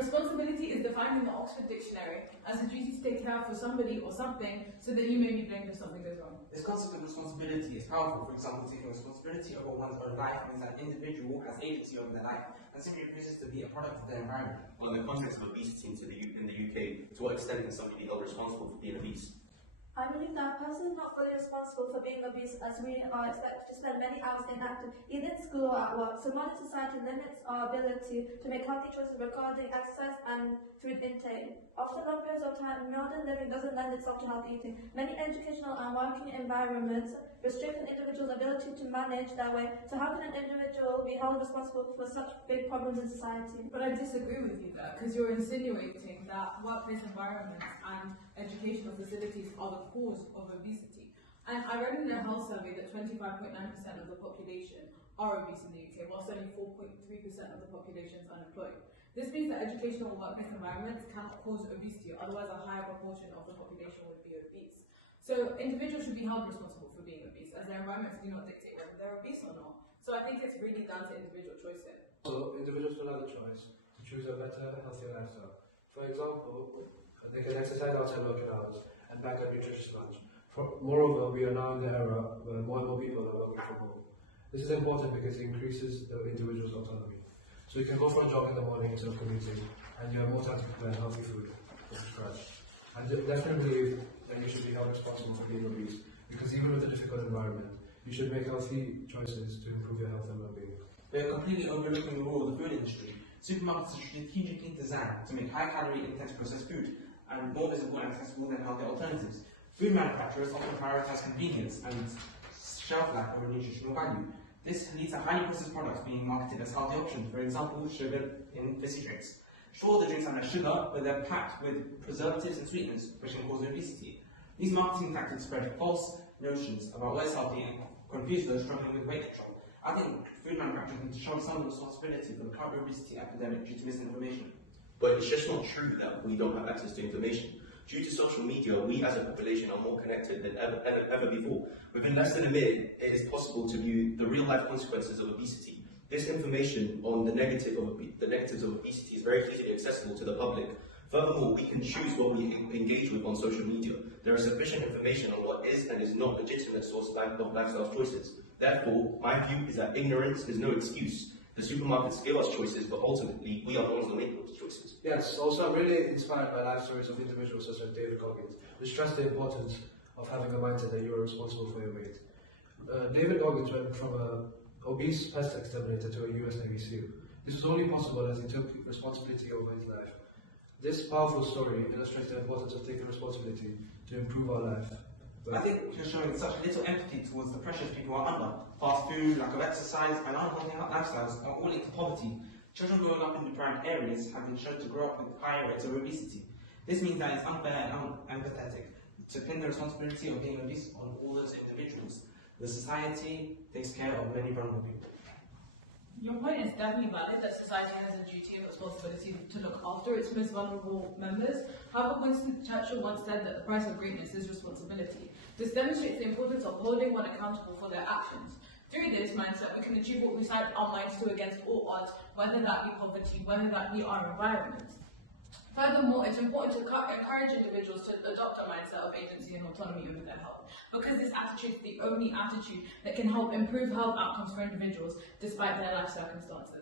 Responsibility is defined in the Oxford Dictionary as a duty to take care for somebody or something so that you may be blamed if something goes wrong. This concept of responsibility is powerful. For example, taking responsibility over one's own life means that an individual has agency over their life and simply refuses to be a product of their environment. Well, in the context of obesity in the UK, to what extent can somebody be held responsible for being obese? I believe that a person is not fully responsible for being obese, as we are expected to spend many hours inactive, either in school or at work. So modern society limits our ability to make healthy choices regarding exercise and food intake. After long periods of time, modern living doesn't lend itself to healthy eating. Many educational and working environments restrict an individual's ability to manage their weight. So how can an individual be held responsible for such big problems in society? But I disagree with you there, because you're insinuating that workplace environments and educational facilities are the cause of obesity. And I read in a health survey that 25.9% of the population are obese in the UK, whilst only 4.3% of the population is unemployed. This means that educational workplace environments cannot cause obesity, otherwise a higher proportion of the population would be obese. So individuals should be held responsible for being obese, as their environments do not dictate whether they're obese or not. So I think it's really down to individual choice here. So individuals will have the choice to choose a better, healthier lifestyle. For example, they can exercise outside working hours and pack a nutritious lunch. Moreover, we are now in the era where more and more people are working from home. This is important because it increases the individual's autonomy. So you can go for a jog in the morning instead of commuting, and you have more time to prepare healthy food from scratch. I definitely believe that you should be held responsible for being obese, because even with a difficult environment, you should make healthy choices to improve your health and well-being. We are completely overlooking the role of the food industry. Supermarkets are strategically designed to make high-calorie intense processed food and more visible and accessible than healthy alternatives. Food manufacturers often prioritize convenience and shelf life over nutritional value. This leads to highly processed products being marketed as healthy options, for example, sugar in fizzy drinks. Sure, the drinks have less sugar, but they're packed with preservatives and sweeteners, which can cause obesity. These marketing tactics spread false notions about what is healthy and confuse those struggling with weight control. I think food manufacturers need to show some responsibility for the current obesity epidemic due to misinformation. But it's just not true that we don't have access to information. Due to social media, we as a population are more connected than ever before. Within less than a minute, it is possible to view the real-life consequences of obesity. This information on the negatives of obesity is very easily accessible to the public. Furthermore, we can choose what we engage with on social media. There is sufficient information on what is and is not a legitimate source of lifestyle choices. Therefore, my view is that ignorance is no excuse. The supermarkets give us choices, but ultimately, we are the ones that make those choices. Yes, also I'm really inspired by life stories of individuals such as David Goggins, which stress the importance of having a mindset that you are responsible for your weight. David Goggins went from an obese pest exterminator to a US Navy SEAL. This was only possible as he took responsibility over his life. This powerful story illustrates the importance of taking responsibility to improve our life. I think you're showing such little empathy towards the pressures people are under. Fast food, lack of exercise, and unhealthy lifestyles are all linked to poverty. Children growing up in deprived areas have been shown to grow up with higher rates of obesity. This means that it's unfair and empathetic to pin the responsibility of being obese on all those individuals. The society takes care of many vulnerable people. Your point is definitely valid that society has a duty and responsibility to look after its most vulnerable members. However, Winston Churchill once said that the price of greatness is responsibility. This demonstrates the importance of holding one accountable for their actions. Through this mindset, we can achieve what we set our minds to against all odds, whether that be poverty, whether that be our environment. Furthermore, it's important to encourage individuals to adopt a mindset of agency and autonomy over their health, because this attitude is the only attitude that can help improve health outcomes for individuals despite their life circumstances.